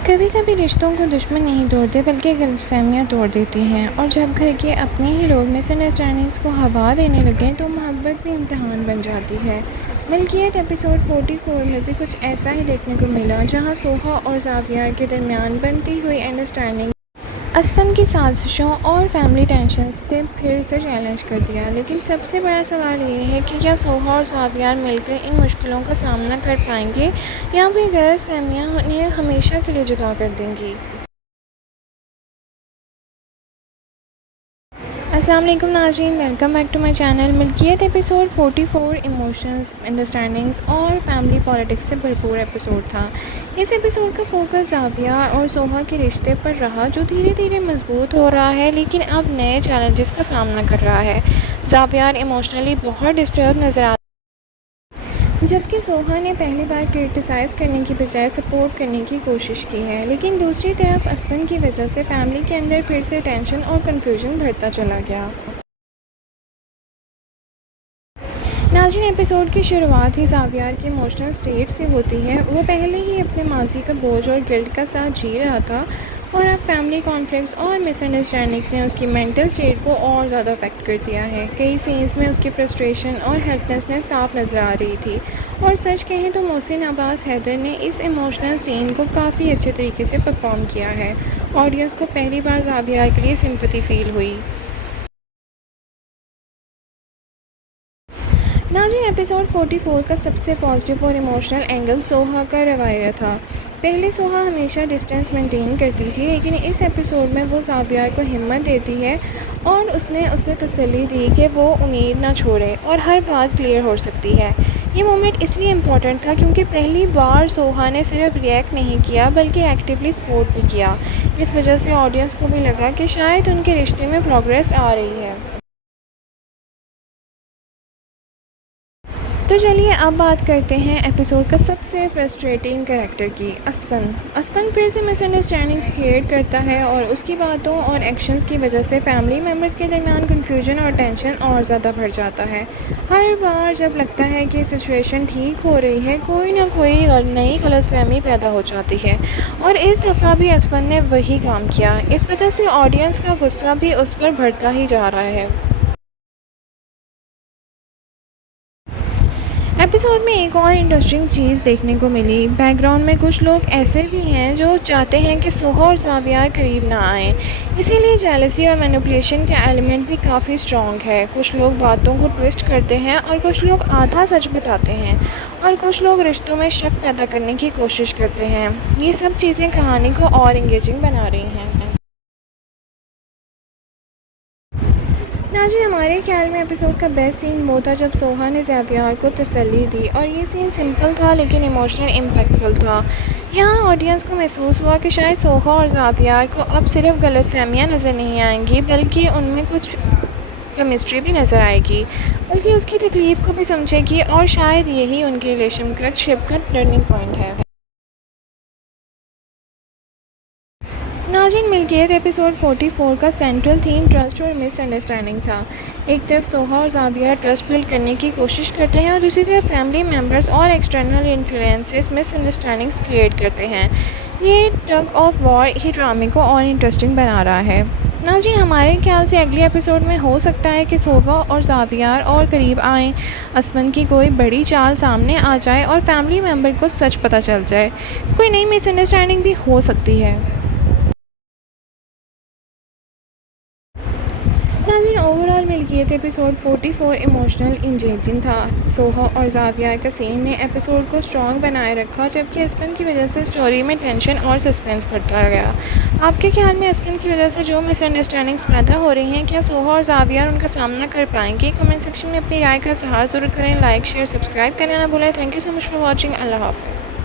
कभी कभी रिश्तों को दुश्मन नहीं तोड़ते बल्कि गलतफहमियां तोड़ देती हैं। और जब घर के अपने ही लोग मिसअंडरस्टैंडिंग्स को हवा देने लगें तो मोहब्बत भी इम्तहान बन जाती है। मिल्कियत एपिसोड 44 में भी कुछ ऐसा ही देखने को मिला, जहां सोहा और जाविया के दरमियान बनती हुई अंडरस्टैंडिंग असफन की साजिशों और फैमिली टेंशन्स ने फिर से चैलेंज कर दिया। लेकिन सबसे बड़ा सवाल ये है कि क्या सोहा और सावियार मिलकर इन मुश्किलों का सामना कर पाएंगे या फिर गलत फहमियाँ उन्हें हमेशा के लिए जुदा कर देंगी। अस्सलाम वालेकुम नाज़रीन, welcome back to my channel. Milkiyat episode 44 emotions, understandings और फैमिली पॉलिटिक्स से भरपूर एपिसोड था। इस एपिसोड का फोकस जाविया और सोहा के रिश्ते पर रहा, जो धीरे धीरे मजबूत हो रहा है लेकिन अब नए चैलेंजेस का सामना कर रहा है। जाविया इमोशनली बहुत डिस्टर्ब नज़र आ, जबकि सोहा ने पहली बार क्रिटिसाइज़ करने की बजाय सपोर्ट करने की कोशिश की है। लेकिन दूसरी तरफ असफन की वजह से फैमिली के अंदर फिर से टेंशन और कन्फ्यूजन बढ़ता चला गया। नाज़रीन, एपिसोड की शुरुआत ही जावियार के इमोशनल स्टेट से होती है। वो पहले ही अपने माजी का बोझ और गिल्ट का साथ जी रहा था, और अब फैमिली कॉन्फ्लिक्ट्स और मिसअंडरस्टैंडिंग्स ने उसकी मेंटल स्टेट को और ज़्यादा अफेक्ट कर दिया है। कई सीन्स में उसकी फ्रस्ट्रेशन और हेल्पलेसनेस साफ नज़र आ रही थी। और सच कहें तो मोहसिन अब्बास हैदर ने इस इमोशनल सीन को काफ़ी अच्छे तरीके से परफॉर्म किया है। ऑडियंस को पहली बार जावियार के लिए सिंपैथी फील हुई। नाज़रीन, एपिसोड 44 का सबसे पॉजिटिव और इमोशनल एंगल सोहा का रवैया था। पहले सोहा हमेशा डिस्टेंस मेंटेन करती थी, लेकिन इस एपिसोड में वो जाविया को हिम्मत देती है और उसने उसे तसल्ली दी कि वो उम्मीद ना छोड़े और हर बात क्लियर हो सकती है। ये मोमेंट इसलिए इम्पोर्टेंट था क्योंकि पहली बार सोहा ने सिर्फ रिएक्ट नहीं किया बल्कि एक्टिवली सपोर्ट भी किया। इस वजह से ऑडियंस को भी लगा कि शायद उनके रिश्ते में प्रोग्रेस आ रही है। तो चलिए अब बात करते हैं एपिसोड का सबसे फ्रस्ट्रेटिंग कैरेक्टर की, असफन। असफन फिर से मिसअंडरस्टैंडिंग्स क्रिएट करता है और उसकी बातों और एक्शंस की वजह से फैमिली मेम्बर्स के दरमियान कन्फ्यूजन और टेंशन और ज़्यादा बढ़ जाता है। हर बार जब लगता है कि सिचुएशन ठीक हो रही है, कोई ना कोई नई गलतफहमी पैदा हो जाती है, और इस दफ़ा भी असफन ने वही काम किया। इस वजह से ऑडियंस का गुस्सा भी उस पर बढ़ता ही जा रहा है। एपिसोड में एक और इंटरेस्टिंग चीज़ देखने को मिली। बैकग्राउंड में कुछ लोग ऐसे भी हैं जो चाहते हैं कि सोहा और जावियार करीब ना आएँ, इसीलिए जेलसी और मैनिपुलेशन का एलिमेंट भी काफ़ी स्ट्रॉन्ग है। कुछ लोग बातों को ट्विस्ट करते हैं और कुछ लोग आधा सच बताते हैं और कुछ लोग रिश्तों में शक पैदा करने की कोशिश करते हैं। ये सब चीज़ें कहानी को और इंगेजिंग बना रही हैं। नाज़रीन, हमारे ख्याल में एपिसोड का बेस्ट सीन वो था जब सोहा ने ज़ावियार को तसल्ली दी, और ये सीन सिंपल था लेकिन इमोशनल इम्पैक्टफुल था। यहाँ ऑडियंस को महसूस हुआ कि शायद सोहा और ज़ावियार को अब सिर्फ गलतफहमियाँ नज़र नहीं आएंगी बल्कि उनमें कुछ केमिस्ट्री भी नज़र आएगी, बल्कि उसकी तकलीफ़ को भी समझेगी, और शायद यही उनकी रिलेशनशिप का टर्निंग पॉइंट है। नाज़रीन, मिल्कियत एपिसोड 44 का सेंट्रल थीम ट्रस्ट और मिसअंडरस्टैंडिंग था। एक तरफ सोहा और जाविया ट्रस्ट बिल्ड करने की कोशिश करते हैं और दूसरी तरफ फैमिली मेम्बर्स और एक्सटर्नल इन्फ्लुएंसेस मिसअंडरस्टैंडिंग्स क्रिएट करते हैं। ये टग ऑफ वॉर ही ड्रामे को और इंटरेस्टिंग बना रहा है। नाज़रीन, हमारे ख्याल से अगले एपिसोड में हो सकता है कि सोहा और जावियार और करीब आएँ, असफन की कोई बड़ी चाल सामने आ जाए और फैमिली मेम्बर को सच पता चल जाए। कोई नई मिसअंडरस्टैंडिंग भी हो सकती है। नाज़रीन, ओवरऑल मिल्कियत एपिसोड 44 इमोशनल इंगेजिंग था। सोहा और जाविया का सीन ने एपिसोड को स्ट्रॉन्ग बनाए रखा, जबकि असफन की वजह से स्टोरी में टेंशन और सस्पेंस बढ़ता गया। आपके ख्याल में असफन की वजह से जो मिसअंडरस्टैंडिंग्स पैदा हो रही हैं, क्या सोहा और जाविया उनका सामना कर पाएंगे? कमेंट सेक्शन में अपनी राय का इजहार ज़रूर करें। लाइक, शेयर, सब्सक्राइब करना ना भूलें। Thank you so much for watching. अल्लाह हाफ़िज़।